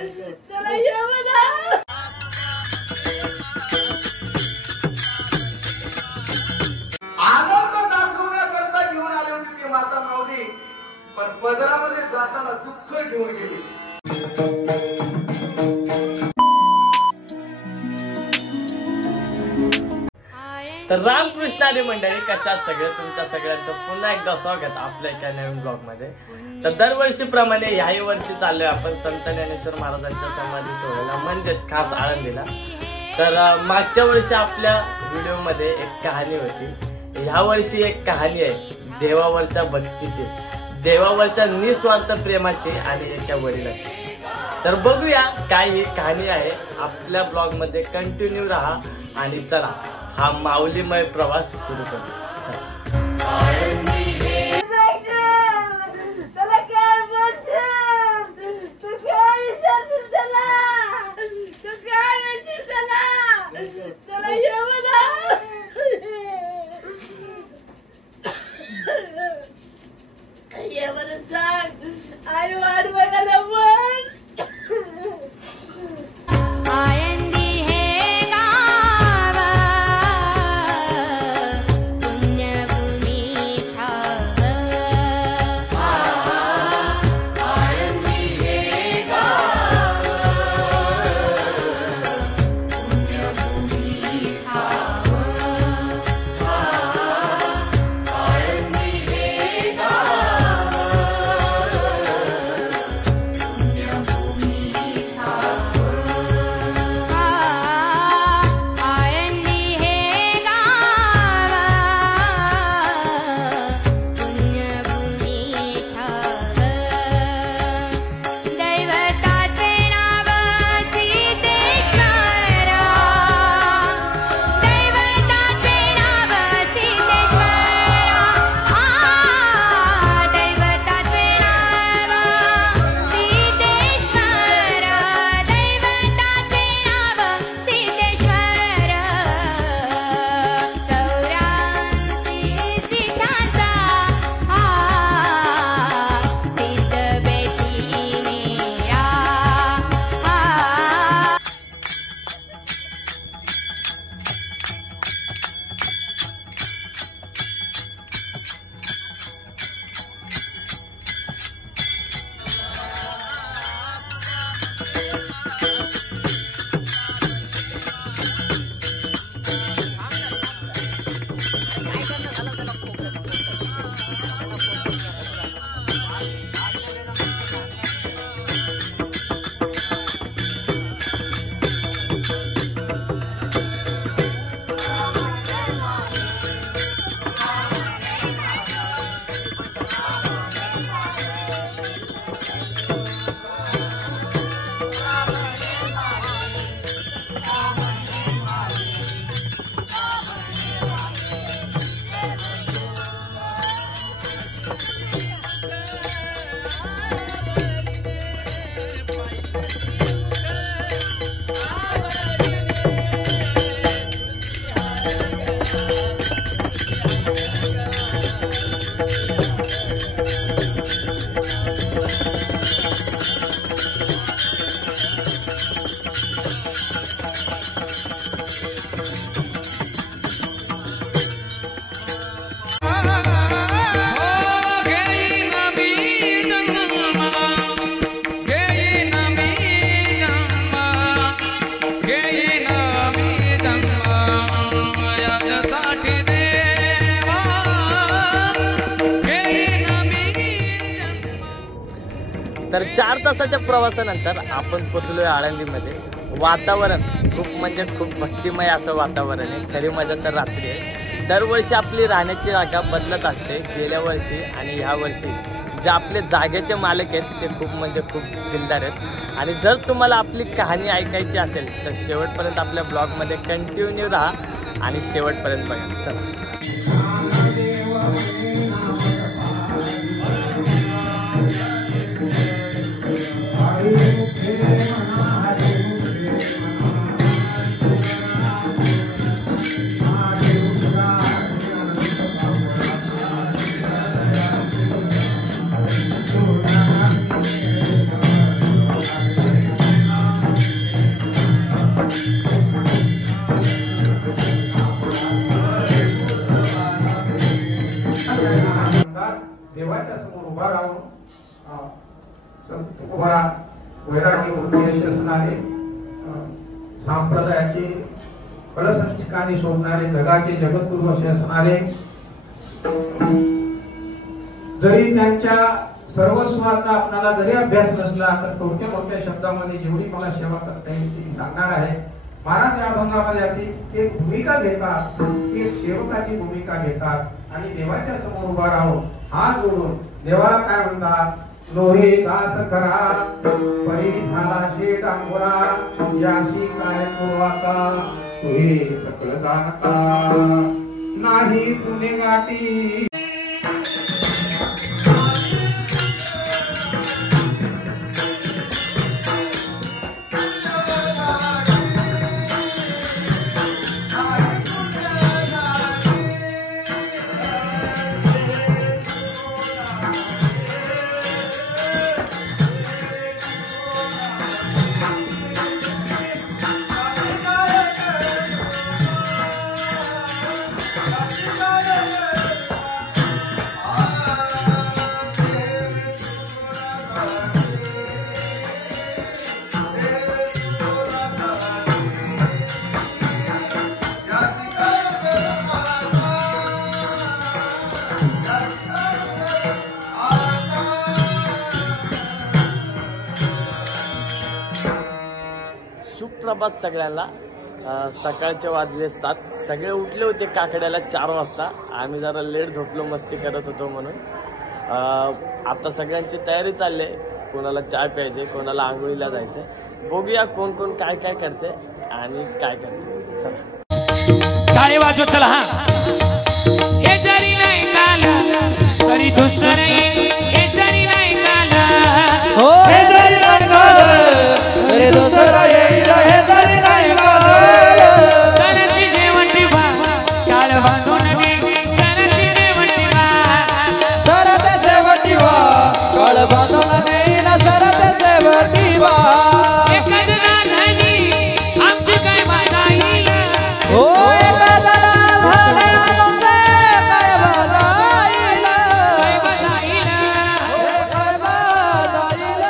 चला ये मला आनंद दाखवण्याकरता घेऊन आली होती ती माता माऊली, पण पदरामध्ये जाताना दुःख घेऊन गेली. तर रामकृष्णारी मंडळी, कशात सगळे तुमच्या सगळ्यांचं पुन्हा एकदा स्वागत आपल्या एका नवीन ब्लॉग मध्ये. तर दरवर्षीप्रमाणे ह्याही वर्षी चाललोय आपण संत ज्ञानेश्वर महाराजांच्या समाधी सोहळ्याला, म्हणजेच खास आळंदीला. तर मागच्या वर्षी आपल्या व्हिडिओ मध्ये एक कहाणी होती, ह्या वर्षी एक कहाणी आहे देवावरच्या भक्तीची, देवावरच्या निस्वार्थ प्रेमाची आणि एका वडिलाची. तर बघूया काय ही कहाणी आहे. आपल्या ब्लॉग मध्ये कंटिन्यू राहा आणि चला हा माऊलीमय प्रवास सुरू करू. तर 4 तासाच्या प्रवासानंतर आपण पोचलोय आळंदीमध्ये. वातावरण खूप म्हणजे खूप भक्तिमय असं वातावरण आहे. खरी मजा तर रात्री आहे. दरवर्षी आपली राहण्याची जागा बदलत असते. गेल्या वर्षी आणि ह्या वर्षी जे आपले जागेचे मालक आहेत ते खूप म्हणजे खूप दिलदार आहेत. आणि जर तुम्हाला आपली कहाणी ऐकायची असेल तर शेवटपर्यंत आपल्या ब्लॉगमध्ये कंटिन्यू राहा आणि शेवटपर्यंत बघा. चला. वैराग्य उद्देश असणारे संप्रदायाचे कळस ठिकाणी शोधणारे जगाचे जगद्गुरु असे असणारे जरी त्यांच्या सर्वस्वाचा आपल्याला जरी अभ्यास नसला तर थोड्या शब्दामध्ये जेवढी मला सेवा करता येईल ती सांगणार आहे. महाराज या अभंगामध्ये अशी एक भूमिका घेतात, एक सेवकाची भूमिका घेतात आणि देवाच्या समोर उभा राहून हात जोडून देवाला काय म्हणतात, लोहे दास करा परी झाला शेट अंगोरा याशी काय पुरवाता तुहे सकल जाणता नाही पुणे गाठी. सुप्रभात सगळ्यांना. सकाळचे वाजले 7. सगळे उठले होते काकड्याला 4 वाजता. आम्ही जरा लेट झोपलो, मस्ती करत होतो म्हणून. आता सगळ्यांची तयारी चालली आहे. कोणाला चहा प्यायचे, कोणाला आंघोळीला जायचे. बघूया कोण कोण काय काय करते आणि काय करते. चला टाळी वाजव चला. हा हे जरी नाही काल तरी दुसरे हे जरी नाही काल हो हे जरी नाही काल तरी दुसरा येईल हे जरी नाही काल सरती शेवटी बा काळ बांधून मी सरती शेवटी बा सरत शेवटी वा काळ बांधून नेईल सरत शेवटी वा एकच नाधनी आमची काय माझा येईल हो एकच नाधनी आमचे काय माझा येईल काय माझा येईल काय माझा येईल.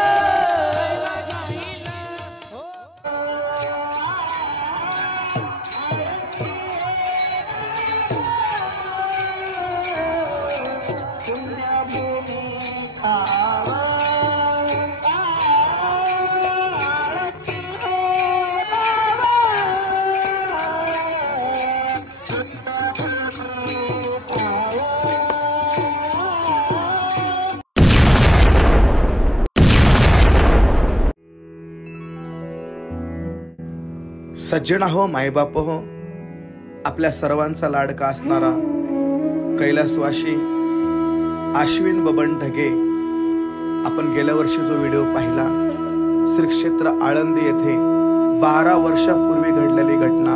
सज्जन हो, मायबाप हो, आपल्या सर्वांचा लाडका असणारा कैलासवासी अश्विन बबन ढगे. आपण गेल्या वर्षी जो व्हिडिओ पाहिला, श्री क्षेत्र आळंदी येथे 12 वर्षापूर्वी घडलेली घटना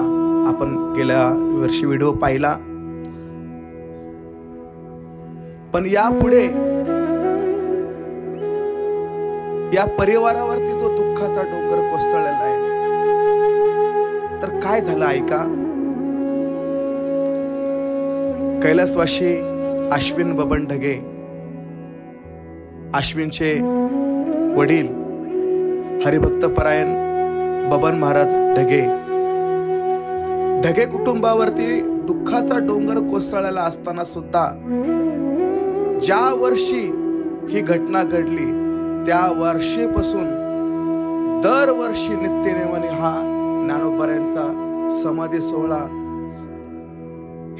आपण गेल्या वर्षी व्हिडिओ पाहिला. पण यापुढे या परिवारावरती जो दुःखाचा डोंगर कोसळलेला आहे, तर काय झालं ऐका. कैलासवासी अश्विन बबन ढगे, अश्विनचे वडील हरिभक्तपरायण बबन महाराज ढगे, ढगे कुटुंबावरती दुःखाचा डोंगर कोसळलेला असताना सुद्धा ज्या वर्षी ही घटना घडली त्या वर्षीपासून दरवर्षी नित्यनेमाने हा ज्ञानोबाऱ्यांचा समाधी सोहळा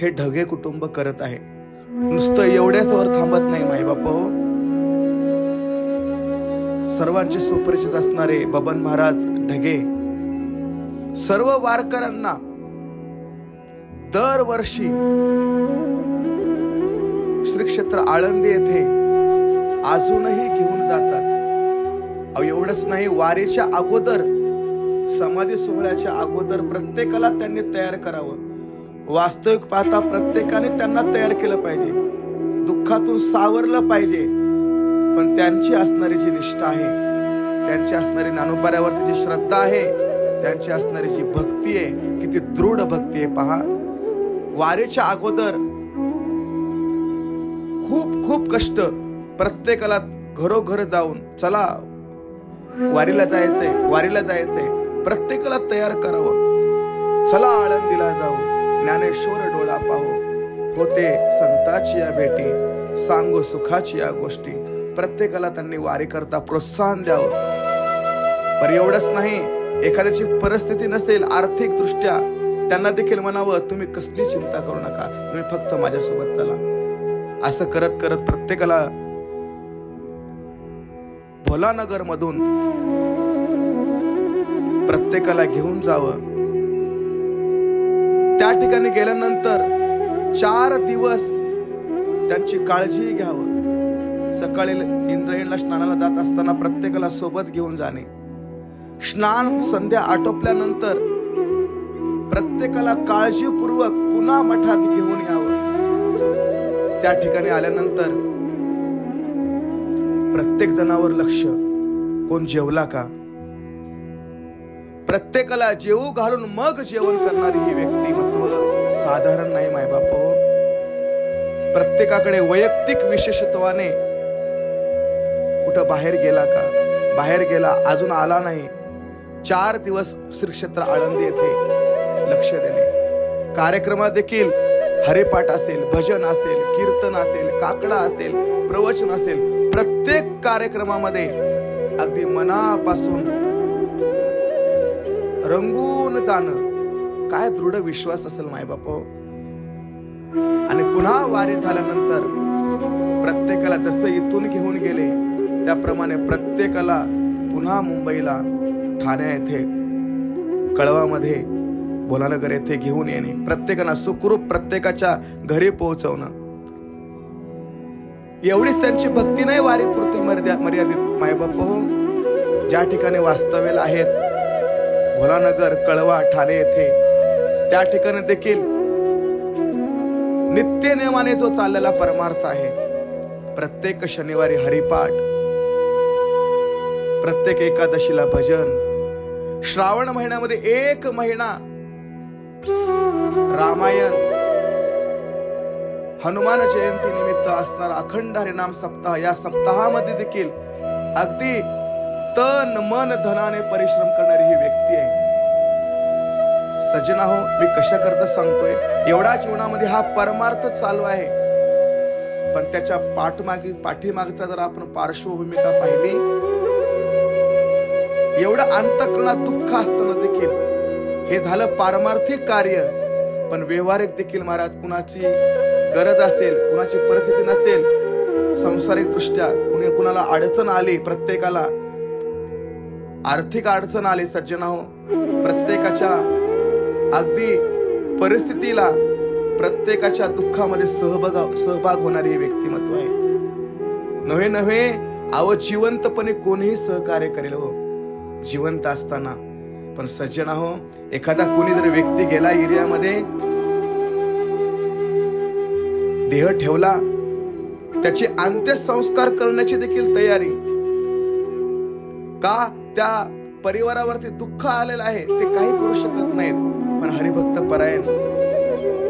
हे ढगे कुटुंब करत आहे. नुसतं एवढ्याच वर थांबत नाही मायबाप हो. सर्वांचे सुपरिचित असणारे बबन महाराज ढगे सर्व वारकऱ्यांना दरवर्षी श्री क्षेत्र आळंदी येथे अजूनही घेऊन जातात. एवढंच नाही, वारीच्या अगोदर, समाधी सोहळ्याच्या अगोदर प्रत्येकाला त्यांनी तयार करावं. वास्तविक पाहता प्रत्येकाने त्यांना तयार केलं पाहिजे, दुःखातून सावरलं पाहिजे. पण त्यांची असणारी जी निष्ठा आहे, त्यांची असणारी ज्ञानोबाऱ्यावरती जी श्रद्धा आहे, त्यांची असणारी जी भक्ती आहे, किती दृढ भक्ती आहे पहा. वारीच्या अगोदर खूप खूप कष्ट, प्रत्येकाला घरोघर जाऊन चला वारीला जायचंय प्रत्येकाला तयार करावं. चला आळंदीला जाऊ, ज्ञानेश्वर डोळा पाहू, होते संताची या भेटी, सांगू सुखाची या गोष्टी. प्रत्येकाला त्यांनी वारी करता प्रोत्साहन द्यावं. पर एवढंच नाही, एखाद्याची परिस्थिती नसेल आर्थिक दृष्ट्या, त्यांना देखील म्हणावं तुम्ही कसली चिंता करू नका, तुम्ही फक्त माझ्यासोबत चला. असं करत करत प्रत्येकाला भोलानगर मधून प्रत्येकाला घेऊन जावं. त्या ठिकाणी गेल्यानंतर 4 दिवस त्यांची काळजी घ्यावं. सकाळी इंद्रायणीला स्नानाला जात असताना प्रत्येकाला सोबत घेऊन जाणे. स्नान संध्या आटोपल्यानंतर प्रत्येकाला काळजीपूर्वक पुन्हा मठात घेऊन यावं. त्या ठिकाणी आल्यानंतर प्रत्येक जणावर लक्ष, कोण जेवला का, प्रत्येकाला जेवू घालून मग जेवण करणारी ही व्यक्तिमत्व साधारण नाही मायबाप हो. प्रत्येकाकडे वैयक्तिक विशेषत्वाने कुठं बाहेर गेला का, बाहेर गेला अजून आला नाही, 4 दिवस श्री क्षेत्र आळंदी येथे लक्ष देणे. कार्यक्रमात देखील हरिपाठ असेल, भजन असेल, कीर्तन असेल, काकडा असेल, प्रवचन असेल, प्रत्येक कार्यक्रमामध्ये अगदी मनापासून रंगून जाणं, काय दृढ विश्वास असेल मायबाप. आणि पुन्हा वारी झाल्यानंतर प्रत्येकाला जसं इथून घेऊन गेले त्याप्रमाणे प्रत्येकाला पुन्हा मुंबईला, ठाणे येथे, कळवामध्ये, भोलानगर येथे घेऊन येणे, प्रत्येकाला सुखरूप प्रत्येकाच्या घरी पोहोचवणं. एवढीच त्यांची भक्ती नाही वारी पुरती मर्यादित मायबाप हो. ज्या ठिकाणी वास्तव्याला आहेत, भोलानगर, कळवा, ठाणे येथे, त्या ठिकाणी देखील नित्य नियमाने जो चाललेला परमार्थ आहे, प्रत्येक शनिवारी हरिपाठ, प्रत्येक एकादशीला भजन, श्रावण महिन्यामध्ये 1 महिना रामायण, हनुमान जयंती निमित्त असणारा अखंड हरिनाम सप्ताह, या सप्ताहामध्ये देखील अगदी तन मन धनाने परिश्रम करणारी ही व्यक्ती आहे. सज्जना हो, मी कशा करता सांगतोय, एवढा जीवनामध्ये हा परमार्थ चालू आहे, पण त्याच्या पाठीमागचा जर आपण पार्श्वभूमिका पाहिली, एवढं अंतःकरणात दुःख असताना देखील हे झालं पारमार्थिक कार्य. पण व्यवहारिक देखील महाराज, कुणाची गरज असेल, कुणाची परिस्थिती नसेल, सांसारिक दृष्ट्या कुणाला अडचण आली, प्रत्येकाला आर्थिक अडचण आली, सज्जना हो, प्रत्येकाच्या अगदी परिस्थितीला, प्रत्येकाच्या दुःखामध्ये सहभाग होणारी हे व्यक्तिमत्व आहे. नव्हे अव जिवंतपणे कोणीही सहकार्य करेल हो, जिवंत असताना. पण सज्जना हो, एखादा कोणी जर व्यक्ती गेला एरियामध्ये, देह ठेवला, त्याचे अंत्यसंस्कार करण्याची देखील तयारी, का त्या परिवारावरती दुःख आलेलं आहे, ते काही करू शकत नाहीत. पण हरिभक्त परायण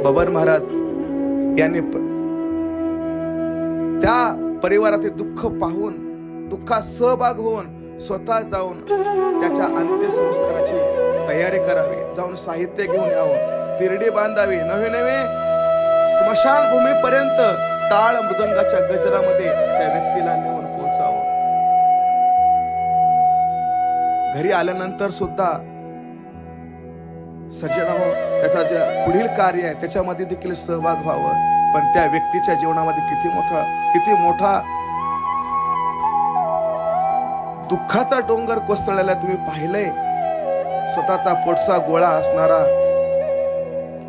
बबर महाराज यांनी त्या परिवारातील दुःख पाहून, दुःखात सहभाग होऊन स्वतः जाऊन त्याच्या अंत्यसंस्काराची तयारी करावी, जाऊन साहित्य घेऊन यावं, तिरडी बांधावी, नव्हे स्मशान भूमीपर्यंत टाळ मृदंगाच्या गजरामध्ये त्या व्यक्तीला नेऊन पोहोचावं. घरी आल्यानंतर सुद्धा सज्जना हो, त्याचा जे पुढील कार्य आहे त्याच्यामध्ये देखील सहभाग व्हावं. पण त्या व्यक्तीच्या जीवनामध्ये किती मोठा दुःखाचा डोंगर कोसळलेला तुम्ही पाहिलंय. स्वतःचा पोटचा गोळा असणारा,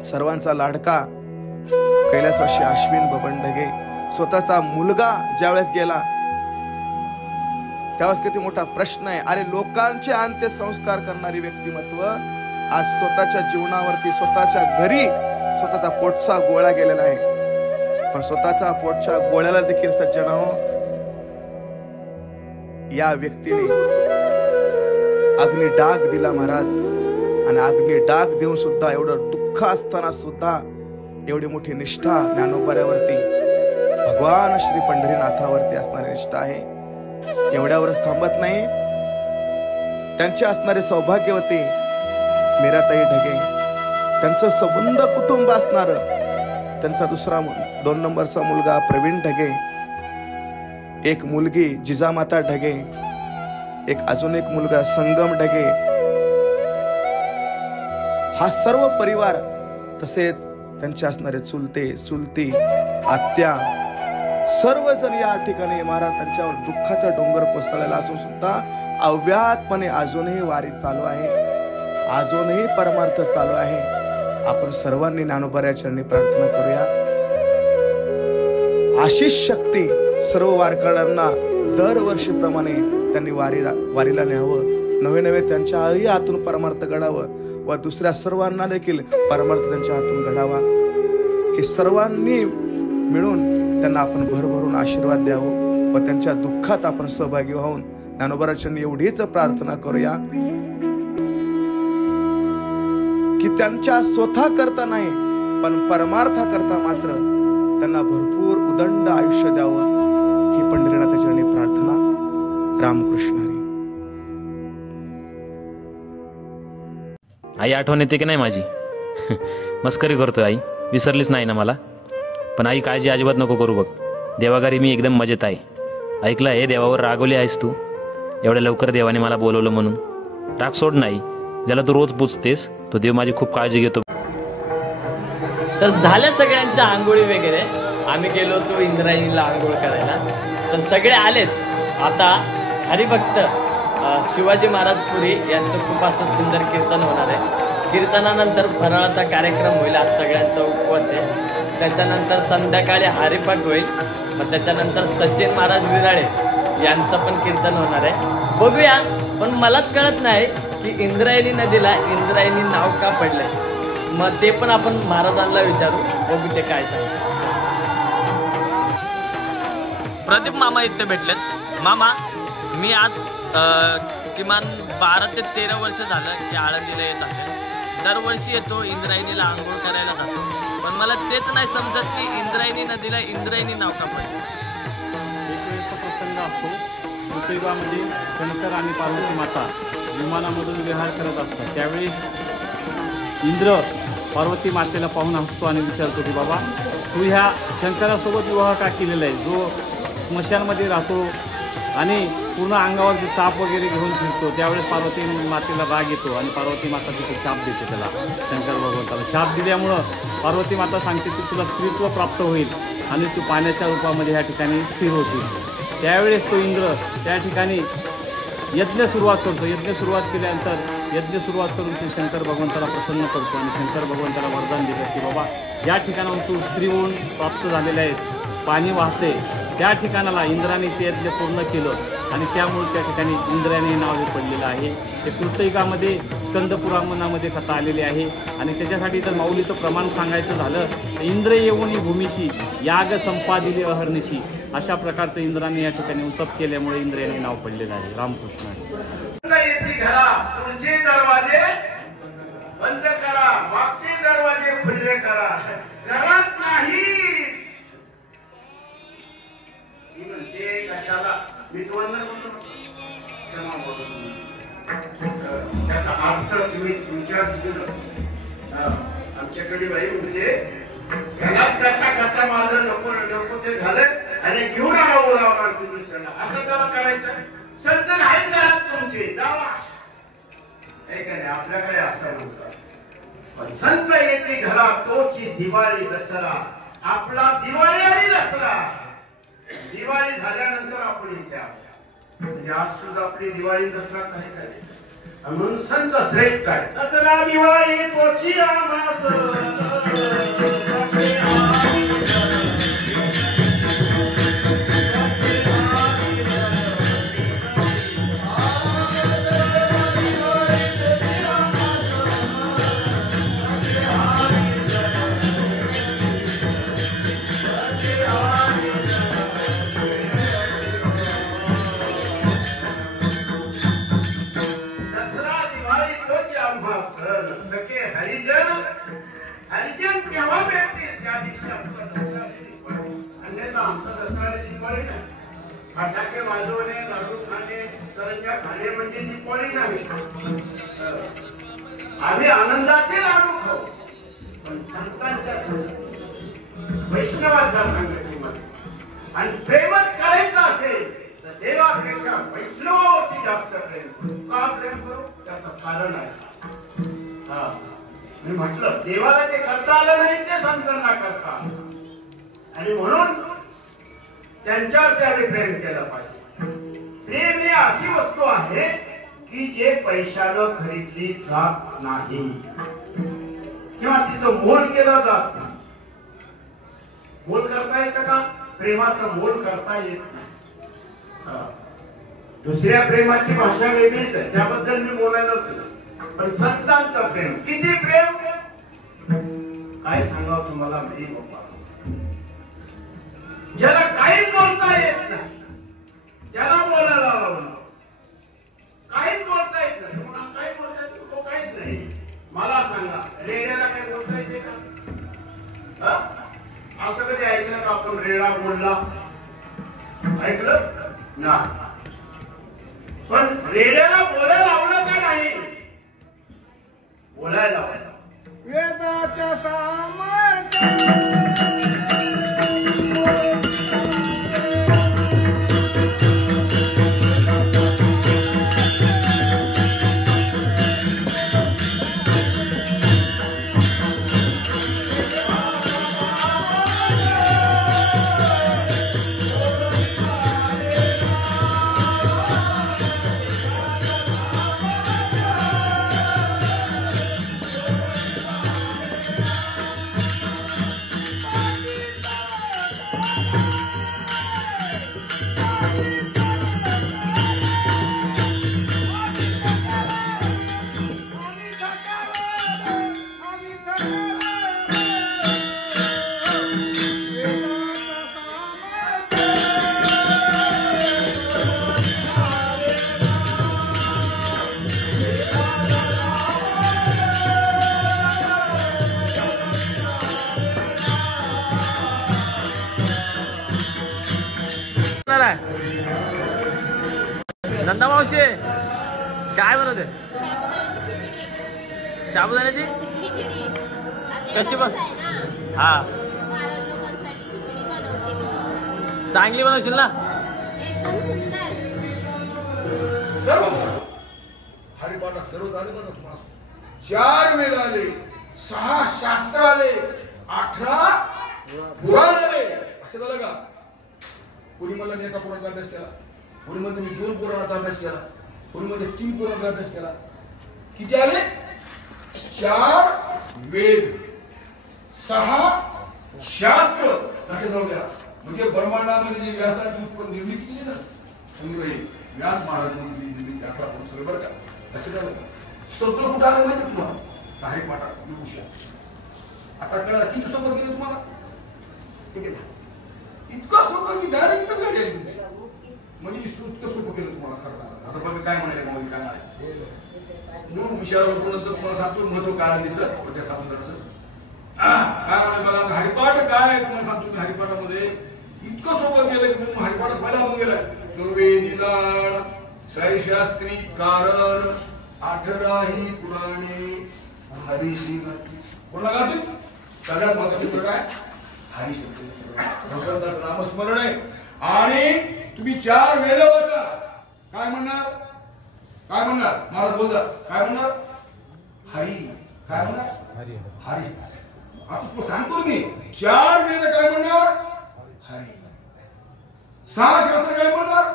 सर्वांचा लाडका कैलासवासी अश्विन बबन ढगे, स्वतःचा मुलगा ज्यावेळेस गेला त्यावेळेस किती मोठा प्रश्न आहे. अरे, लोकांचे अंत्यसंस्कार करणारी व्यक्तिमत्व आज स्वतःच्या जीवनावरती, स्वतःच्या घरी स्वतःचा पोटचा गोळा गेलेला आहे. पण स्वतःच्या पोटच्या गोळ्याला देखील सज्जना हो, या व्यक्तीने अग्नी डाग दिला महाराज. आणि अग्नी डाग देऊन सुद्धा, एवढं दुःख असताना सुद्धा एवढी मोठी निष्ठा ज्ञानोबाऱ्यावरती, भगवान श्री पंढरीनाथावरती असणारी निष्ठा आहे. एवढ्यावरच थांबत नाही, त्यांचे असणारे सौभाग्यवती मीराताई ढगे, त्यांचं सबंध कुटुंब असणार त्यांचा दुसरा 2 नंबरचा मुलगा प्रवीण ढगे, एक मुलगी जिजामाता ढगे, अजून एक मुलगा संगम ढगे, हा सर्व परिवार, तसेच त्यांचे असणारे चुलते चुलती आत्या, सर्वजण या ठिकाणी महाराजांच्यावर दुःखाचा डोंगर कोसळलेला असून सुद्धा अव्याहतपणे अजूनही वारी चालू आहे, अजूनही परमार्थ चालू आहे. आपण सर्वांनी ज्ञानोबाच्या चरणी प्रार्थना करूया. अशी शक्ती सर्व वारकऱ्यांना दरवर्षीप्रमाणे त्यांनी वारीला न्यावं, नवे त्यांच्या हातून परमार्थ घडावं व दुसऱ्या सर्वांना देखील परमार्थ त्यांच्या हातून घडावा. हे सर्वांनी मिळून त्यांना आपण भरभरून आशीर्वाद द्यावं व त्यांच्या दुःखात आपण सहभागी होऊन ज्ञानोबाच्या एवढीच प्रार्थना करूया की त्यांच्या स्वतः करता नाही पण परमार्था करता मात्र त्यांना भरपूर उदंड आयुष्य द्यावं, ही पंढरीनाथाच्या चरणी प्रार्थना. रामकृष्ण हरी. आई आठवण येते की नाही माझी? मस्करी करतोय आई, विसरलीच नाही ना मला? पण आई काळजी अजिबात नको करू बघ, देवाघरी मी एकदम मजेत आहे. ऐकलं आहे देवावर रागवली आहेस तू, एवढ्या लवकर देवाने मला बोलवलं म्हणून. राग सोड नाही, ज्याला तू रोज पूजतेस तो देव माझी खूप काळजी घेतो. तर झाल्या सगळ्यांच्या आंघोळी वगैरे, आम्ही गेलो होतो इंद्रायणीला आंघोळ करायला. तर सगळे आलेत. आता हरिभक्त शिवाजी महाराज पुरी यांचं खूप असं सुंदर कीर्तन होणार आहे. कीर्तनानंतर फराळाचा कार्यक्रम होईल. आज सगळ्यांचा उपवास आहे. त्याच्यानंतर संध्याकाळी हरिपाठ होईल. मग त्याच्यानंतर सचिन महाराज विराळे यांचं पण कीर्तन होणार आहे. बघूया. पण मलाच कळत नाही की इंद्रायणी नदीला इंद्रायणी नाव का पडलंय. मग ते पण आपण महाराजांना विचारू, बघू ते काय सांगतात. प्रदीप मामा इथे भेटलेत. मामा, मी आज किमान 12 ते 13 वर्ष झालं की आळंदीला येत असेल. दरवर्षी येतो, इंद्रायणीला आंघोळ करायला जातो. पण मला तेच नाही समजत की इंद्रायणी नदीला इंद्रायणी नाव का पडलं. एक वेळेचा प्रसंग असतो. कृतयुगामध्ये शंकर आणि पार्वती माता विमानामधून विहार करत असतात. त्यावेळी इंद्र पार्वती मातेला पाहून हसतो आणि विचारतो की बाबा, तू ह्या शंकरासोबत विवाह का केलेला आहे, जो स्मशानमध्ये राहतो आणि पूर्ण अंगावरती साप वगैरे घेऊन फिरतो. त्यावेळेस पार्वती मातेला राग येतो आणि पार्वती माता तिथे शाप देते त्याला, शंकर भगवंताला. शाप दिल्यामुळं पार्वती माता सांगते की तुला स्त्रीत्व प्राप्त होईल आणि तू पाण्याच्या रूपामध्ये ह्या ठिकाणी स्थिर होतील. त्यावेळेस तो इंद्र त्या ठिकाणी यज्ञ सुरुवात करतो. यज्ञ सुरुवात केल्यानंतर यज्ञ सुरुवात करून ते शंकर भगवंताला प्रसन्न करतो आणि शंकर भगवंताला वरदान देतात की बाबा, या ठिकाणाहून तू स्त्री होऊन प्राप्त झालेले आहेत, पाणी वाहते. त्या ठिकाणाला इंद्राने ते यज्ञ पूर्ण केलं आणि त्यामुळे त्या ठिकाणी इंद्रायणी नाव हे पडलेलं आहे. ते कृतयुगामध्ये स्कंदपुराणामध्ये कथा आलेली आहे. आणि त्याच्यासाठी जर माऊलीचं प्रमाण सांगायचं झालं तर इंद्र येऊनी भूमीची याग संपादिली अहर्निशी, अशा प्रकारचं इंद्राने या ठिकाणी तप केल्यामुळे इंद्रायणी नाव पडलेलं आहे. रामकृष्ण. घरा पुढचे दरवाजे बंद करा, मागचे दरवाजे खुले करा. घरात नाही म्हणजे कशाला मिटवण त्याचा अर्थ तुम्ही तुमच्या आमच्याकडे बाई म्हणजे घरात करता करता माझं नको नको ते झालं आणि घेऊन आला तुम्ही असं त्याला करायचं. संत नाही घरात तुमचे जावा, नाही आपल्याकडे असं म्हणतात. पण संत येते घरात तोची दिवाळी दसरा. आपला दिवाळी आणि दसरा, दिवाळी झाल्यानंतर आपण इथे म्हणजे आज सुद्धा आपली दिवाळी दसराच आहे काय. म्हणून संत श्रेष्ठ आहे. दसरा दिवाळी तोची आमास हरिजन केव्हा भेटतील त्या दिवशी आमचा दसरा अन्यथा आमचा दसरा दिवाळी नाही. फटाके वाजवणे, लाडू खाणे, करंज्या खाणे म्हणजे दीपावली नाही. आम्ही आनंदाचे लाडू खाऊ, पण संतांच्या वैष्णवाच्या संगतीमध्ये आणि प्रेमच करायचं असेल तर देवापेक्षा वैष्णवावरती जास्त प्रेम करू. का प्रेम करू? त्याचं कारण आहे. मी म्हटलं देवाला जे करता आलं नाही ते संतांना करता आलं, आणि म्हणून त्यांच्यावर आम्ही प्रेम केलं पाहिजे. प्रेम ही अशी वस्तू आहे की जे पैशानं खरीदली जात नाही किंवा तिचं मोल केलं जात नाही. मोल करता येतं का? प्रेमाचं मोल करता येत नाही. दुसऱ्या प्रेमाची भाषा वेगळीच आहे, त्याबद्दल मी बोलायलाच नाही. पण संतांचं प्रेम, किती प्रेम काय सांगावं तुम्हाला मी बाबा. ज्याला काहीच बोलता येत नाही त्याला बोलायला लावलं. काहीच बोलता येत नाही, तुम्हाला काही बोलता येत तो काहीच नाही. मला सांगा रेड्याला काय बोलता येते का? असं कधी ऐकलं का आपण रेडा बोलला? ऐकलं ना? पण रेड्याला बोलायला लावलं का नाही? बोलायला लावलं. वेदाच्या सामर्थ्य नंदा मावशी काय बनवते? साबुदाण्याची कशी बस? हा चांगली बनवशील ना? सर्व हरिपाठ सर्व झाले बरं तुम्हाला. 4 वेद आले, 6 शास्त्र आले, 18 पुराण आले. असं झालं का? पुरीमध्ये मी एका पुराणाचा अभ्यास केला, पुरीमध्ये मी 2 पुराणाचा अभ्यास केला, पुरीमध्ये 3 पुराणाचा अभ्यास केला. किती आले? 4 वेद, 6 शास्त्र. लक्षात राहू द्या. म्हणजे ब्रह्मांडामध्ये जी व्यासाची उत्पन्न निर्मिती केली ना, व्यास महाराजांनी निर्मिती 18 सगळं बरं का. लक्षात राहू द्या. सगळं कुठं आलं माहिती तुम्हाला? हरिपाठात विभूषण. आता कळा किती सोबत गेलं तुम्हाला? ठीक आहे, इतकं सोपं की डायरेक्ट इथं गाडी आली. म्हणजे इतकं सोपं केलं तुम्हाला खरं. आता बघा काय म्हणाले माऊली काय नाही म्हणून विषयावर नंतर तुम्हाला सांगतो महत्व काय दिसलं त्या स्वातंत्र्याचं. काय म्हणाले मला हरिपाठ काय आहे तुम्हाला सांगतो. हरिपाठामध्ये इतकं सोपं केलं की तुम्ही हरिपाठ पहिला होऊन गेलाय. सुरवेदीलाड, सैशास्त्री कारण, 18 पुराणे, हरिशी गाती. कोणला गाती? सगळ्यात महत्वाचं काय? हरिशब्द. भगवंताचं नामस्मरण आहे. आणि तुम्ही 4 वेद वाचा. काय म्हणणार? काय म्हणणार? महाराज बोलतात काय म्हणणार? हरी. काय म्हणणार? हरी. हरी. आता तुला सांगतो मी 4 वेद काय म्हणणार? हरी. 6 शास्त्र काय म्हणणार?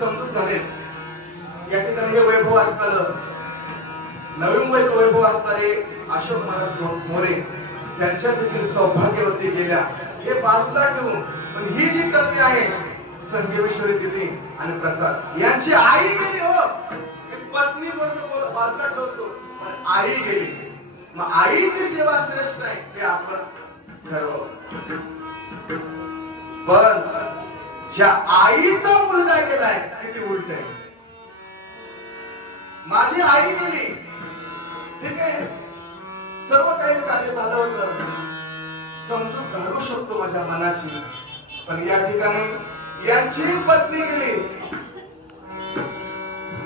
समजून झाले या ठिकाणी हे वैभव असणारं नवीन वैभव असणारे अशोक महाराज मोरे त्यांच्या देखील सौभाग्यवती गेल्या हे बाजूला ठेवून पण ही जी कन्या आहे संजीवेश्वरी देवी आणि प्रसाद यांची आई गेली हो पत्नी म्हणून बाजूला ठेवतो पण आई गेली मग आईची सेवा श्रेष्ठ आहे ते आपण ठरवू पण ज्या आईचा मुलगा गेलाय किती उलट आहे माझी आई गेली ठीक आहे सर्व काही कार्य झालं होतं समजून घालू शकतो माझ्या मनाची पण या ठिकाणी यांची पत्नी गेली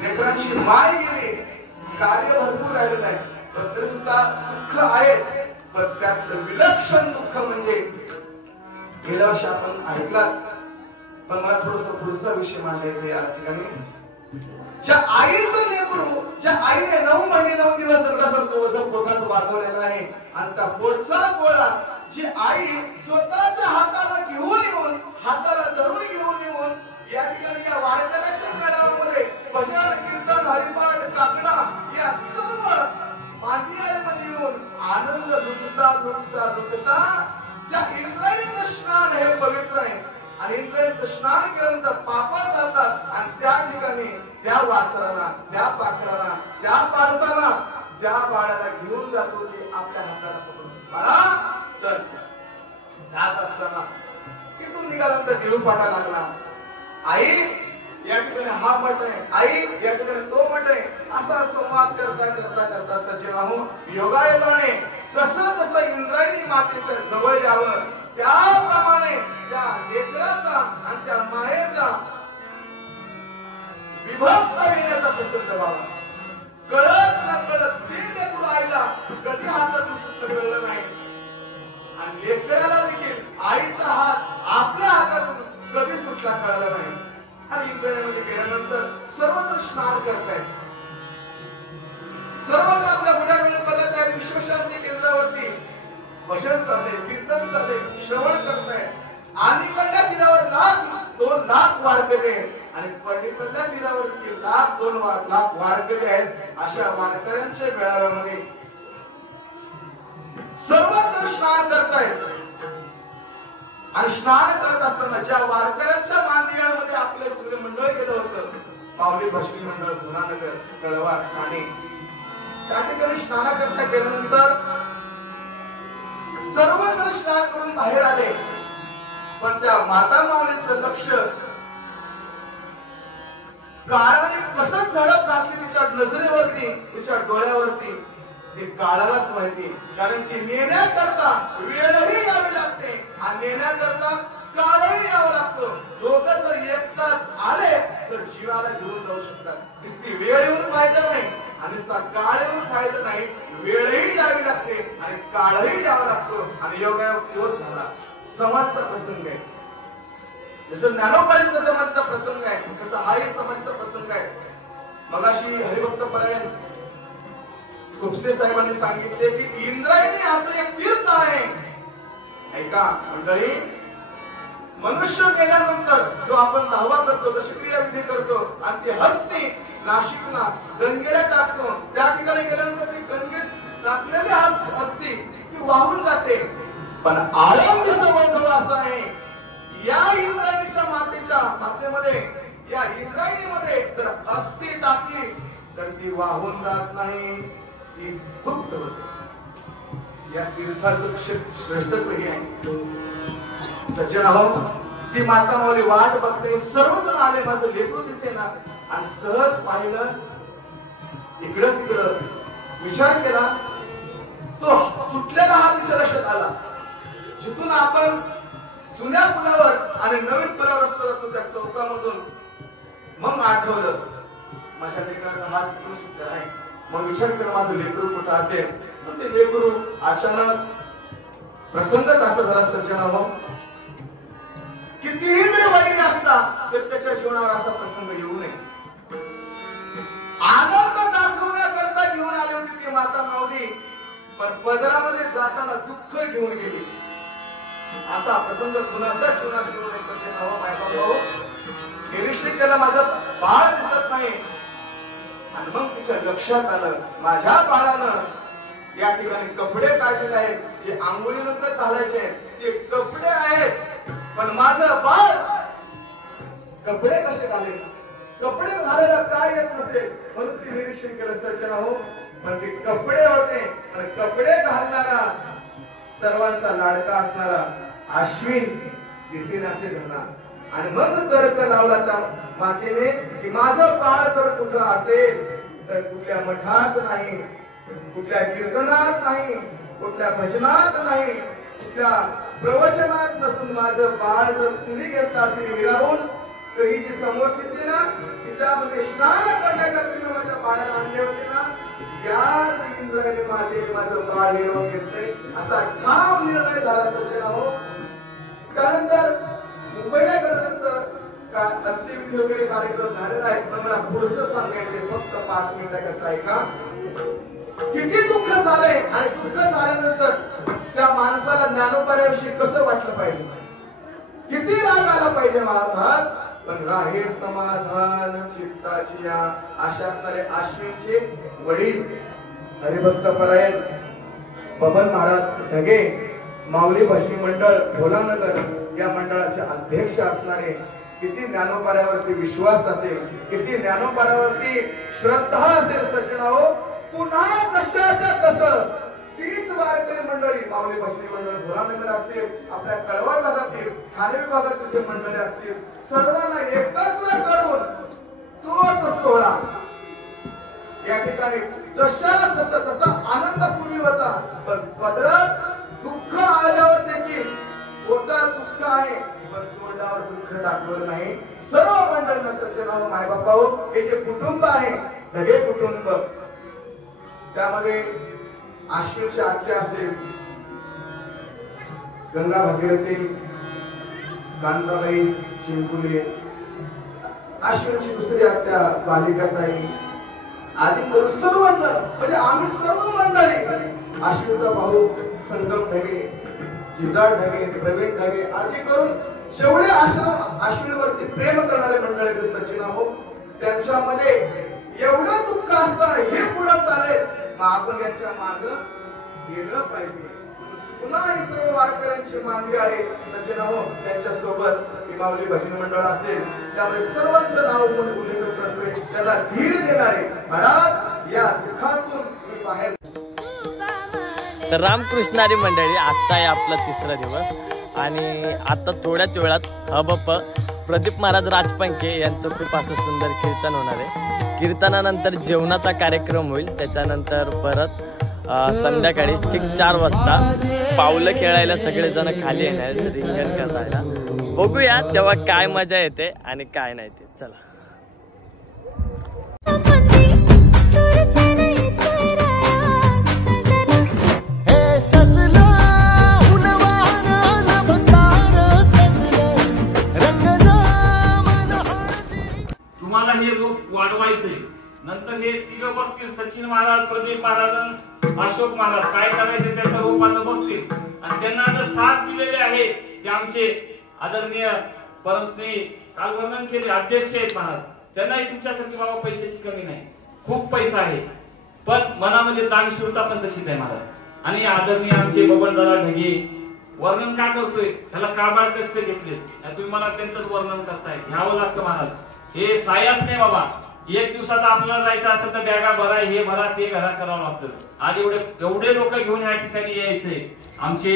लेकरांची माय गेली कार्य भरपूर राहिलेलं आहे पण तरी सुद्धा दुःख आहे पण त्यातलं विलक्षण दुःख म्हणजे गेल्या वर्षी आपण ऐकला पण मला थोडस पुढचा विषय मांडायचा या ठिकाणी ज्या आईचं लेकरू ज्या आईने 9 महिने 9 दिवस दर्गासारखं ओझं पोटात वागवलेलं आहे आणि त्या पोटचा गोळा जी आई स्वतःच्या हाताला घेऊन येऊन हाताला धरून घेऊन येऊन या ठिकाणी या वारकऱ्याच्या मेळाव्यामध्ये भजन कीर्तन हरिपाठ काकडा या सर्व मांदियामध्ये येऊन आनंद लुटता ज्या इंद्रायणी स्नान हे पवित्र आहे आणि इंद्रायणी स्नान केल्यानंतर पापा जातात आणि त्या ठिकाणी त्या वासराला त्या पाखराला त्या पारसाला त्या बाळाला घेऊन जातो की आपल्या हाताला पकडून बाळा चल जात असताना तिथून निघाल्यानंतर देऊ पाठा लागला आई या ठिकाणी हा मठ आहे आई या ठिकाणी तो मठ आहे असा संवाद करता करता करता सजीवाहू योगायोगाने जसं इंद्रायणी मातेच्या जवळ यावं त्याप्रमाणे त्या लेकराचा आणि त्या मायेचा विभक्त येण्याचा प्रसंग व्हावा कळत न कळत ते लेकरू आईला कधी हातातून सुद्धा कळलं नाही आणि लेकराला देखील आईचा हात आपल्या हातातून कधी सुटला कळला नाही आणि इंद्रायणीमध्ये गेल्यानंतर सर्वत्र स्नान करतायत सर्वत्र आपल्या बुड्या मिळून बघत आहेत विश्वशांती केंद्रावरती भजन चाललंय कीर्तन चाललंय श्रवण करताय आणि कडल्या तीरावर 2 लाख वारकरी आणि पलीकडल्या तीरावरती 2 लाख वारकरी आहेत अशा वारकऱ्यांच्या मेळाव्यामध्ये सर्वत्र स्नान करतायत आणि स्नान करत असताना ज्या वारकऱ्यांच्या मांदियाळमध्ये आपले सगळे मंडळ गेलं होतं माऊली भजनी मंडळ गुणानगर कळवा ठाणे त्या ठिकाणी स्नान करता गेल्यानंतर सर्वजण स्नान करून बाहेर आले पण त्या माता माऊलीचं लक्ष काळाने कसं झडप घातली तिच्या नजरेवरती तिच्या डोळ्यावरती ते काळालाच माहिती कारण की नेण्याकरता वेळही यावी लागते आणि नेण्याकरता काळही यावं लागतो दोघं जर एकटाच आले तर जीवाला घेऊन जाऊ शकतात नुसती वेळ येऊन फायदा नाही आणि काळ येऊन फायदा नाही वेळही यावी लागते आणि काळही यावा लागतो आणि योगायोग तोच झाला समाजचा प्रसंग आहे जसं ज्ञानोबाईंचा समाजचा प्रसंग आहे तसं हाही समाजचा प्रसंग आहे मगाशी हरिभक्त परायण खुपसे साहेबांनी सांगितले की इंद्रायणी असं एक तीर्थ आहे ऐका मंडळी मनुष्य गेल्यानंतर जो आपण धावा करतो जशी क्रियाविधी करतो आणि ती हस्ती नाशिकला गंगेला टाकतो त्या ठिकाणी गेल्यानंतर ती गंगेत टाकलेली हस्ती ती वाहून जाते पण आळंदीचा वैभव असा आहे या इंद्रायणीच्या मातेमध्ये या इंद्रायणीमध्ये जर अस्थि टाकली तर ती वाहून जात नाही ती गुप्त होते या तीर्थाचं श्रेष्ठत्व हे आहे सज्जनाहो ती माता माऊली वाट बघते सर्वजण आले माझं लेकरू दिसेना आणि सहज पाहिलं इकडं तिकडं विचार केला तो सुटलेला हा तिच्या लक्षात आला जिथून आपण जुन्या पुलावर आणि नवीन पुलावर असतो त्या चौकामधून मग आठवलं माझ्या लेकराचा हात कुठे सुटला आहे. मग विचार केला माझं लेकरू कुठं असेल. मग ते लेकरू अचानक प्रसंगच असा झाला सज्जनानो, कितीही जरी वाईट असता तर त्याच्या जीवनावर असा प्रसंग येऊ नये. आनंद दाखवण्याकरता घेऊन आली होती ती माता माऊली, पण पदरामध्ये जाताना दुःख घेऊन गेली. असा प्रसंग कुणाच्या जीवनात येऊ नये सज्जनानो. मायबापाओ, निरीक्षण केलं माझं बाळ दिसत नाही. आणि मग तिच्या लक्षात आलं माझ्या बाळानं या ठिकाणी कपडे काढलेले आहेत, जे आंघोळीनंतर घालायचे ते कपडे आहेत, पण माझं बाळ कपडे कसे घालेल? कपडे घालायला काय येत नसेल म्हणून ती निरीक्षण केलं सज्जनानो. पण ते कपडे होते, पण कपडे घालणारा सर्वांचा लाडका असणारा अश्विन दिसेनासे घडला. आणि मग तर्क लावला त्या मातेने की माझं बाळ जर कुठं असेल तर कुठल्या मठात नाही, कुठल्या कीर्तनात नाही, कुठल्या भजनात नाही, कुठल्या प्रवचनात नसून माझं बाळ जर तुम्ही घेतला असेल विरावून, तर ही जी समोर दिसते ना तिच्यामध्ये स्नान करण्याकरता माझ्या बाळाला आणले होते ना, याच इंद्रायणी मातेने माझं बाळ हिरावून घेतलंय असा ठाम निर्णय झाला सज्जनानो. त्यानंतर मुंबईला गेल्यानंतर अंत्यविधी वगैरे कार्यक्रम झालेला आहे, पण मला पुढचं सांगायचे फक्त 5 मिनिटाचा ऐका. किती दुःख झाले आणि दुःख झाल्यानंतर त्या माणसाला ज्ञानोबाविषयी कसं वाटलं पाहिजे, किती राग आला पाहिजे महाराज. पण राहे समाधान चित्ताची या अशा असणारे अश्विनचे वडील हरिभक्त परायण बबन महाराज ढगे माऊली भजनी मंडळ भोलानगर या मंडळाचे अध्यक्ष असणारे, किती ज्ञानोबावरती विश्वास असेल, किती ज्ञानोबावरती श्रद्धा असेल सज्जनाओ. पुन्हा कशाच्या कसं तीच वारकरी मंडळी माऊली भजनी मंडळ भोलानगर असतील, आपल्या कळवा भागातील ठाणे विभागातील जे मंडळी असतील, सर्वांना एकत्र करून तोच सोहळा या ठिकाणी जशाला तसा आनंदपूर्वी होता. पण पदरात दुःख आल्यावर देखील पोटात दुःख आहे पण तोंडावर दुःख दाखवलं नाही. सर्व मंडळींना सज्जनाओ, मायबापाओ, हे जे कुटुंब आहे ढगे कुटुंब, त्यामध्ये आश्विनची आत्या असेल गंगा भागीरथी, कांताबाई चिंकुले, आश्विनची दुसरी आत्या बालिकाताई आदी करून सर्व म्हणजे आम्ही सर्व मंडळी, आश्विनचा भाऊ संगम ढगे, जिजाड ढगे, प्रवीण ढगे आदी करून जेवढे अश्विनवरती प्रेम करणारे मंडळी सज्जनाओ, त्यांच्यामध्ये एवढं दुःख असताना हे पुढे चालेल, मग आपण याच्या मागं गेलं पाहिजे. पुन्हा ही सर्व वारकऱ्यांची मागणी आहे सज्जनाओ, त्यांच्या सोबत माऊली भजनी मंडळ असेल, त्यामुळे सर्वांचं नाव पण उल्लेख करतोय, त्याला धीर देणारे महाराज या दुःखातून मी बाहेर. तर रामकृष्णारी मंडळी, आजचा आहे आपला 3रा दिवस आणि आता थोड्याच वेळात हबप प्रदीप महाराज राजपंखे यांचं खूप असं सुंदर कीर्तन होणार आहे. कीर्तनानंतर जेवणाचा कार्यक्रम होईल. त्याच्यानंतर परत संध्याकाळी ठीक 4 वाजता पावलं खेळायला सगळेजण खाली येणार, रिंगण करायला. बघूया तेव्हा काय मजा येते आणि काय नाही ते. चला. तुम्हाला हे रूप वाढवायचे. नंतर हे तिघं बघतील, सचिन महाराज, प्रदीप महाराज, अशोक महाराज काय करायचे त्याचं रूप आता बघतील. आणि त्यांना जर साथ दिलेले आहे ते आमचे आदरणीय परमश्री काल वर्णन केले अध्यक्ष आहेत महाराज, त्यांनाही तुमच्यासारखी बाबा पैशाची कमी नाही, खूप पैसा आहे, पण मनामध्ये दानशूरता पण तशीच आहे महाराज. आणि आदरणीय आमचे बबनदादा ढगे वर्णन का करतोय, त्याला काबाड कष्ट घेतले, तुम्ही मला त्यांचं वर्णन करताय, घ्यावं लागतं महाराज. हे सायाच नाही बाबा. एक दिवसात आपल्याला जायचं असेल तर बॅगा भरा, हे भरा, ते घरा करावं लागतं. आज एवढे लोक घेऊन या ठिकाणी यायचे. आमचे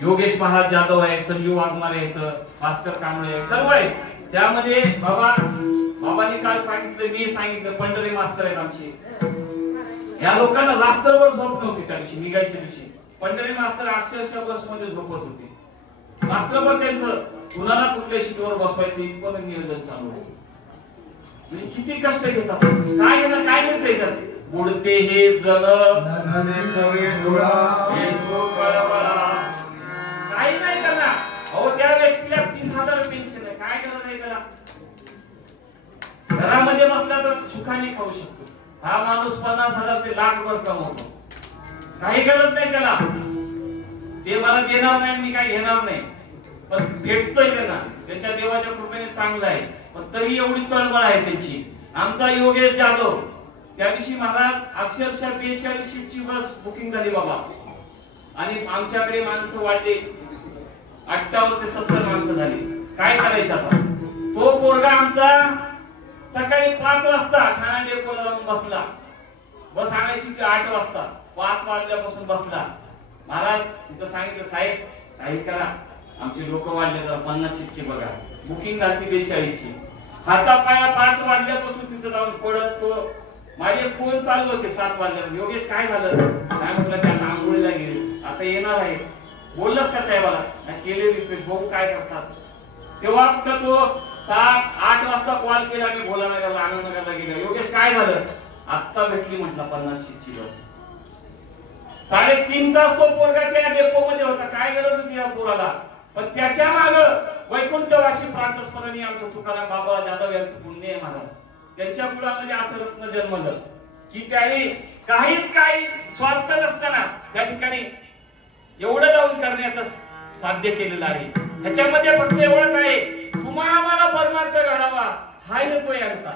योगेश महाराज जाधव आहे, संजीव वाघमारे आहेत, भास्कर कांबळे आहेत, सर्व आहेत. त्यामध्ये बाबांनी काल सांगितलं, मी सांगितलं, पंढरी मास्तर आहेत आमचे. या लोकांना रात्रभर झोप नव्हती त्या दिवशी, निघायच्या दिवशी. पंढरी मास्तर 800 बसमध्ये झोपत होते रात्रभर. त्यांचं कुणाला कुठल्या सीटवर बसवायचं इथपर्यंत नियोजन चालू होतं. म्हणजे किती कष्ट घेतात. काय घेणार, काय मिळतं याच्यात? बुडते हे जल काही नाही करणार. अहो त्या व्यक्तीला 30,000 पेन्शन आहे, काय करणार नाही त्याला? घरामध्ये बसला तर सुखाने खाऊ शकतो. हा माणूस 50,000 ते लाखभर कमवतो, काही गरज नाही त्याला. ते मला देणार नाही, मी काही घेणार नाही, पण भेटतोय त्यांना, त्याच्या देवाच्या कृपेने चांगलं आहे. पण तरी एवढी तळमळ आहे त्यांची. आमचा योगेश जाधव, त्या दिवशी महाराज अक्षरशः 42ची बस बुकिंग झाली बाबा, आणि आमच्याकडे माणसं वाढले, 58 ते 70 माणसं झाली. काय करायचं आता? तो पोरगा आमचा सकाळी 5 वाजता ठाणा डेपोला जाऊन बसला. बस आणायची 8 वाजता, 5 वाजल्यापासून बसला. महाराज तिथं सांगितलं, साहेब काही करा, आमचे लोक वाढले, जरा 50 सीटची बघा. बुकिंग झाली 42ची. हातापाया 5 वाजल्यापासून तिथं जाऊन पडत तो. माझे फोन चालू होते 7 वाजल्यावर, योगेश काय झालं? काय म्हटलं, त्या आंघोळीला गेले, आता येणार आहे. बोललंच का साहेबाला? नाही केले रिक्वेस्ट, बघू काय करतात. तेव्हा कुठं तो 7-8 वाजता कॉल केला, मी भोलानगरला आनंदनगरला गेलो. योगेश काय झालं? आत्ता भेटली म्हटलं 50 सीटची बस. 3.5 तास तो पोरगा त्या डेपो मध्ये होता. काय गरज होती या पोराला? पण त्याच्या माग वैकुंठवासी प्रातस्मरणी आमचं तुकाराम बाबा जाधव यांचं पुण्य आहे महाराज. त्यांच्या कुळामध्ये असं रत्न जन्मलं की त्याने काहीच काही स्वार्थ नसताना त्या ठिकाणी एवढं जाऊन करण्याचं साध्य केलेलं आहे. ह्याच्यामध्ये फक्त एवढंच आहे, तुम्हाला आम्हाला परमार्थ घडावा हा येतो यांचा.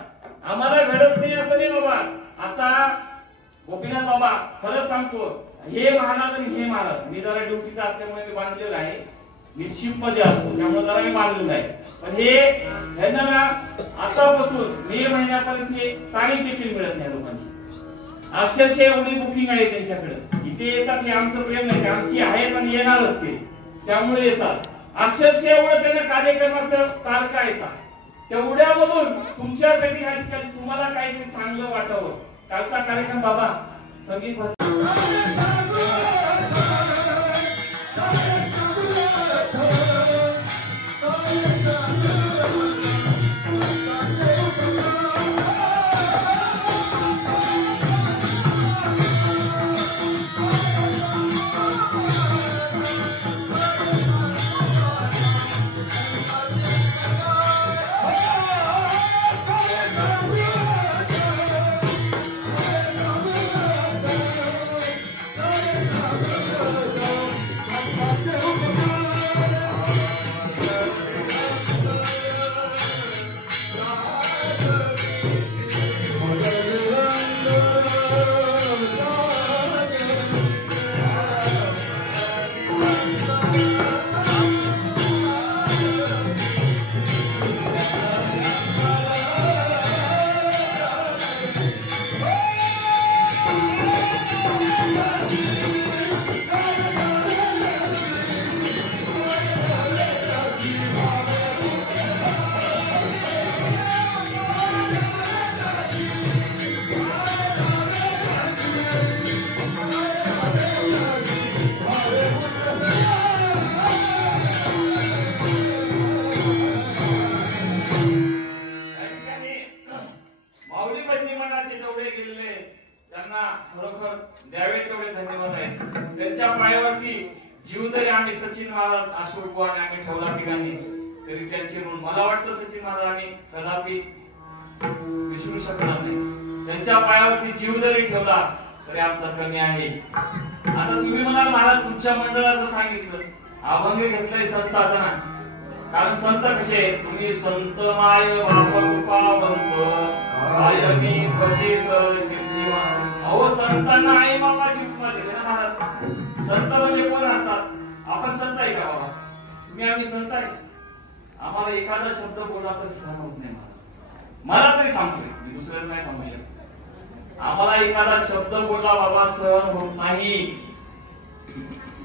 आम्हाला घडत नाही असं नाही बाबा. आता गोपीनाथ बाबा खरंच सांगतो, हे महाराज आणि हे महाराज, मी जरा ड्युटीचा असल्यामुळे मी बांधलेलं आहे, निश्चित मध्ये असतो त्यामुळे जरा मी बांधलेलं आहे. पण हे ह्यांना आतापासून मे महिन्यापर्यंत तारीख देखील मिळत नाही लोकांची. अक्षरशः एवढी बुकिंग आहे त्यांच्याकडे. इथे येतात हे आमचं प्रेम नाही, आमची आहे पण येणार असते त्यामुळे येतात. अक्षरशः एवढं त्यांना कार्यक्रमाचं तारखा येतात, तेवढ्यामधून तुमच्यासाठी या ठिकाणी तुम्हाला काहीतरी चांगलं वाटावं. कालचा कार्यक्रम बाबा संगीत जीव जरी आम्ही सचिन महाराज अशोक आम्ही ठेवला ठिकाणी तरी त्यांचे ऋण मला वाटतं सचिन महाराजांनी कदापि विसरू शकणार नाही. त्यांच्या पायावरती जीव जरी ठेवला तरी आमचा कमी आहे. आता तुम्ही म्हणाल महाराज तुमच्या मंडळाचं सांगितलं अभंग घेतलाय संताचा ना, कारण संत कसे तुम्ही संत माय बाप कृपावंत काय मी पतित कीर्तिमान. अहो संतांना आई बापाची उपमा दिली ना महाराज. संत म्हणजे कोण असतात? आपण संत आहे का बाबा? तुम्ही आम्ही संत आहे. आम्हाला एखादा शब्द बोला तर सहन होत नाही. मला तरी सांगतोय, मी दुसऱ्याला नाही सांगू शकत. आम्हाला एखादा शब्द बोला बाबा सहन होत नाही.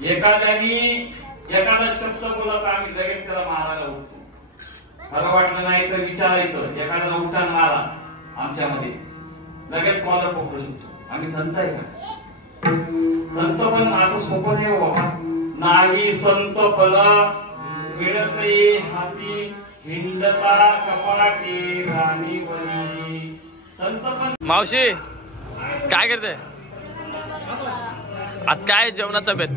एखादा शब्द बोला तर आम्ही लगेच त्याला मारायला उठतो. खरं वाटलं नाही तर विचारायचं, एखाद्याला उठान मारा, आमच्यामध्ये लगेच कॉलर पकडू शकतो. आम्ही संत आहे का? संत पण असं सोपं नाही बाबा. नाही संत फल मिळत हाती हिंडता कपाटे राणी वनी संत मावशी काय करते आज? काय जेवणाचा बेत?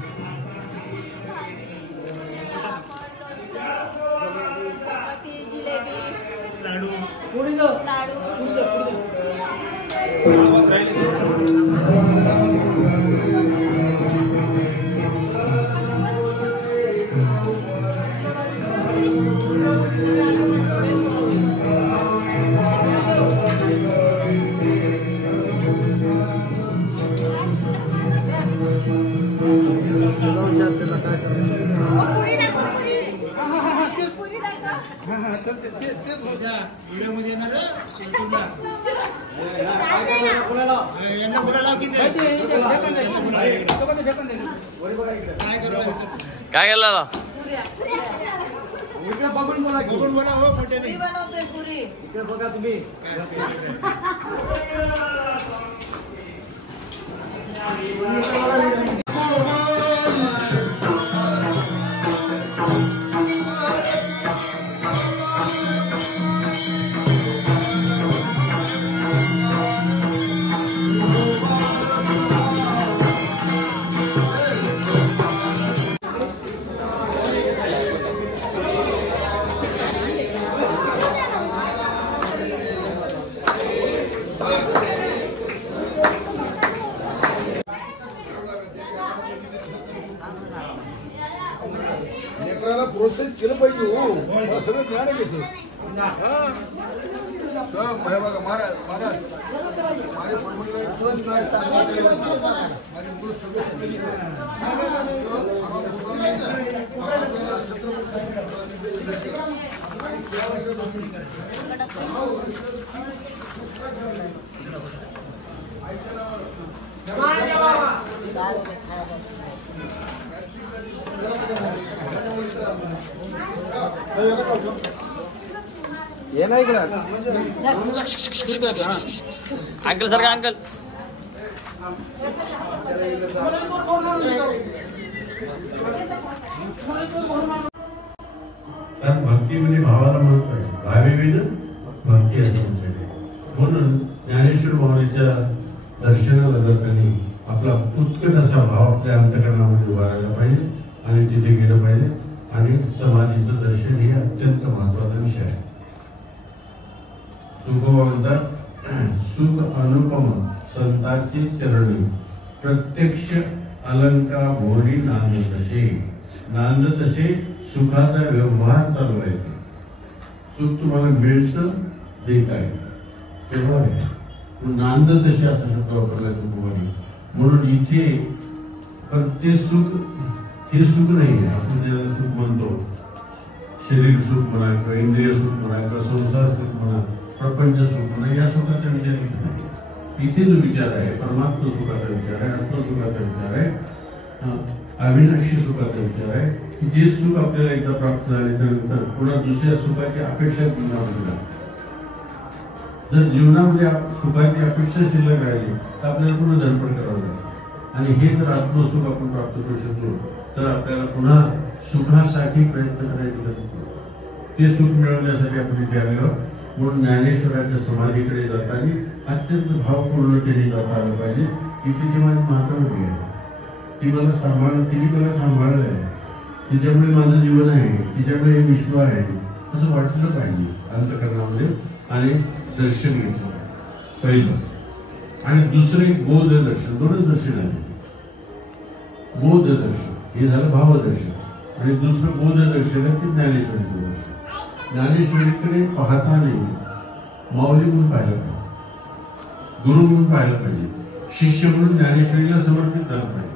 काय केलं? बघून बोला हो, खोटे नाही बनवतोय पुरी. इकडे बघा तुम्ही. प्रोत्साहित केलं पाहिजे. हो सगळं ज्ञान आहे कसं सर बघा महाराज महाराज माझे ये नाही इकडं अंकल सर का अंकल कारण भक्ती म्हणजे भावाला महत्व आहे. भावेविद भक्ती असं म्हणतात. म्हणून ज्ञानेश्वर माऊलीच्या दर्शनाला जाताना आपला उत्कट असा भाव आपल्या अंतःकरणामध्ये उभा राहिला पाहिजे आणि तिथे गेलं पाहिजे. आणि समाधीचं दर्शन हे अत्यंत महत्वाचा विषय आहे. तुकोबा म्हणतात सुख अनुपम संतांची चरणी प्रत्यक्ष अलंका भोरी नांद तसे. नांद तसे सुखाचा व्यवहार चालू आहे. सुख तुम्हाला मिळतं ते काय तेव्हा नांद तसे असा शब्द वापरला तुकोबाने. म्हणून इथे पण ते सुख हे सुख नाही. आपण ज्याला सुख म्हणतो शरीर सुख म्हणा किंवा इंद्रिय सुख म्हणा किंवा संसार सुख म्हणा प्रपंच सुख म्हणा या सुखाचा विचार इथे नाही. इथे जो विचार आहे परमात्मा सुखाचा विचार आहे, आत्मसुखाचा विचार आहे, अविनाशी सुखाचा विचार आहे की जे सुख आपल्याला एकदा प्राप्त झाल्यानंतर पुन्हा दुसऱ्या सुखाची अपेक्षा जीवनामध्ये लागते. जर जीवनामध्ये सुखाची अपेक्षा शिल्लक राहिली तर आपल्याला पुन्हा धडपड करावं लागेल. आणि हे जर आत्मसुख आपण प्राप्त करू शकलो तर आपल्याला पुन्हा सुखासाठी प्रयत्न करायची गरज नाही. ते सुख मिळवण्यासाठी आपण इथे आलेलो. म्हणून ज्ञानेश्वराच्या समाधीकडे जाताना अत्यंत भावपूर्णतेने जाता आलं पाहिजे की तिची माझी मातावरी आहे, ती मला तिने मला सांभाळलं आहे, तिच्यामुळे माझं जीवन आहे, तिच्यामुळे विश्व आहे असं वाटलं पाहिजे अंतःकरणामध्ये. आणि दर्शन घ्यायचं पहिलं. आणि दुसरे बोध दर्शन. दोनच दर्शन आहे. बोध दर्शन हे झालं भावदर्शन आणि दुसरं बोध दर्शन आहे ते ज्ञानेश्वरीचं दर्शन. ज्ञानेश्वरीकडे पाहता नाही माऊली म्हणून पाहिलं पाहिजे, गुरु म्हणून पाहिलं पाहिजे, शिष्य म्हणून ज्ञानेश्वरीला समर्पित झालं पाहिजे.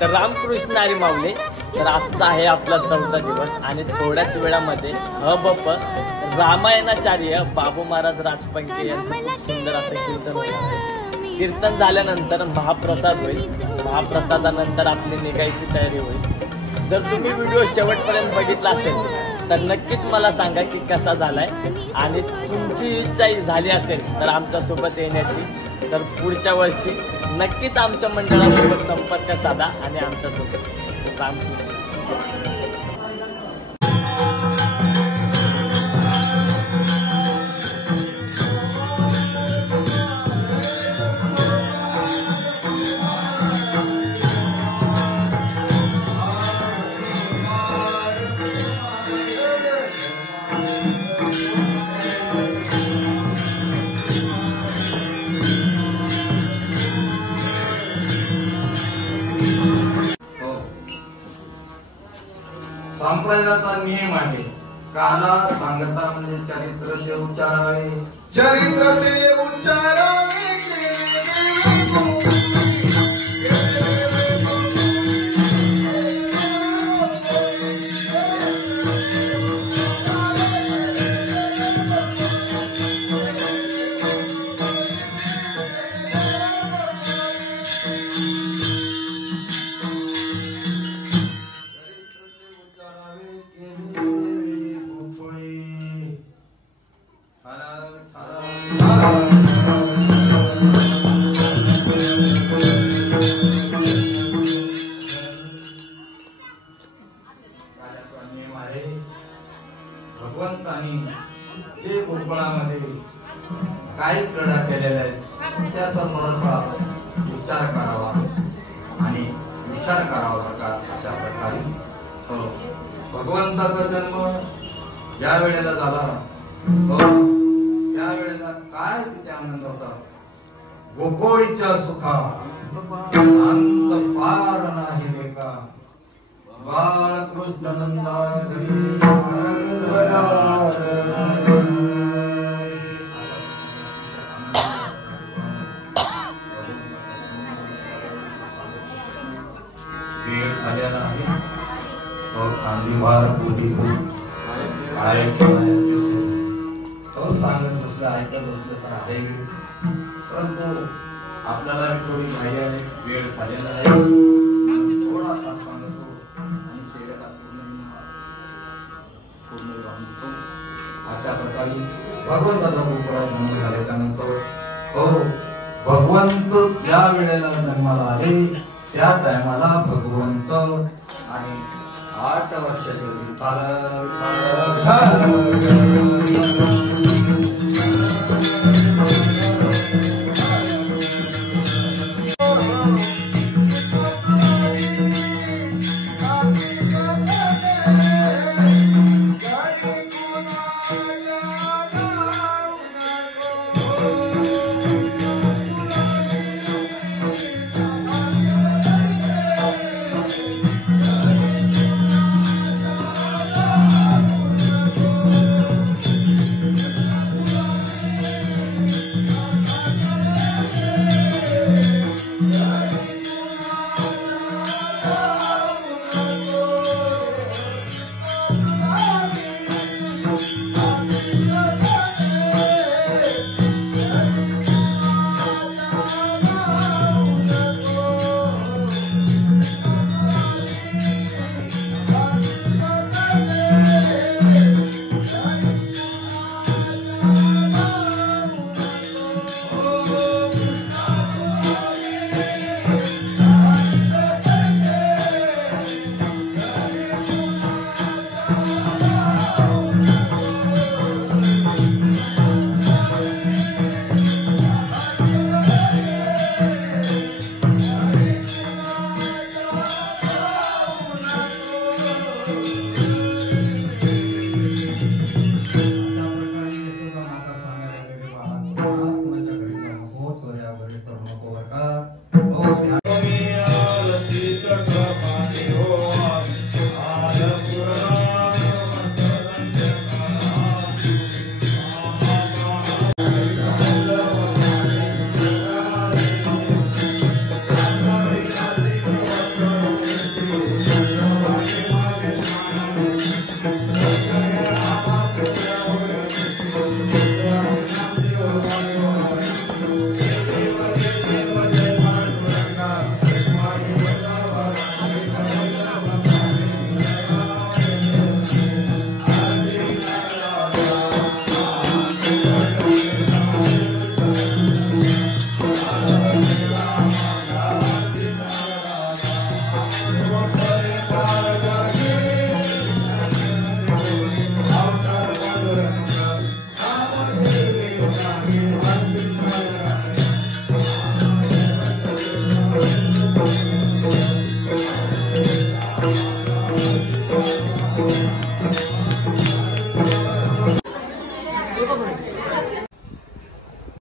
तर रामकृष्ण हरी माऊली. तर आजचा आहे आपला 4था दिवस आणि थोड्याच वेळामध्ये हबप रामायणाचार्य बाबू महाराज राजपंके यांचं खूप सुंदर असं कीर्तन होईल. कीर्तन झाल्यानंतर महाप्रसाद होईल. महाप्रसादानंतर आपली निघायची तयारी होईल. जर तुम्ही व्हिडिओ शेवटपर्यंत बघितला असेल तर नक्कीच मला सांगा की कसा झालाय आणि तुमची इच्छाही झाली असेल तर आमच्यासोबत येण्याची. तर पुढच्या वर्षी नक्कीच आमच्या मंडळासोबत संपर्क साधा आणि आमच्यासोबत रामकृष्ण. संप्रदायाचा नियम आहे. काला सांगता म्हणजे चरित्र ते उच्चारावे. चरित्र ते उच्चारावे. भगवंतानी जे गोकुळामध्ये काही क्रीडा केलेल्या आहेत त्याचा थोडासा विचार करावा आणि विचार करावा का अशा प्रकारे. भगवंताचा जन्म ज्या वेळेला झाला त्या वेळेला काय तिथे आनंद होता. गोकुळीच्या सुखा अंत पार नाही लेका. बाळकृष्ण नंदा वेळ झालेला आहे. सांगत बसलं ऐकत बसलं तर आहे. परंतु आपल्याला थोडी घाई आहे. वेळ झालेला आहे. थोडा सांगतो आणि शेवटला पूर्ण विराम देतो. अशा प्रकारे भगवंताचा गोकुळात जन्म झाल्याच्या नंतर भगवंत ज्या वेळेला जन्माला आले त्या टायमाला भगवंत आणि 8 वर्षाचे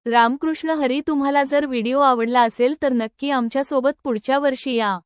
रामकृष्ण हरी. तुम्हाला जर व्हिडिओ आवडला असेल तर नक्की आमच्या सोबत पुढच्या वर्षी या.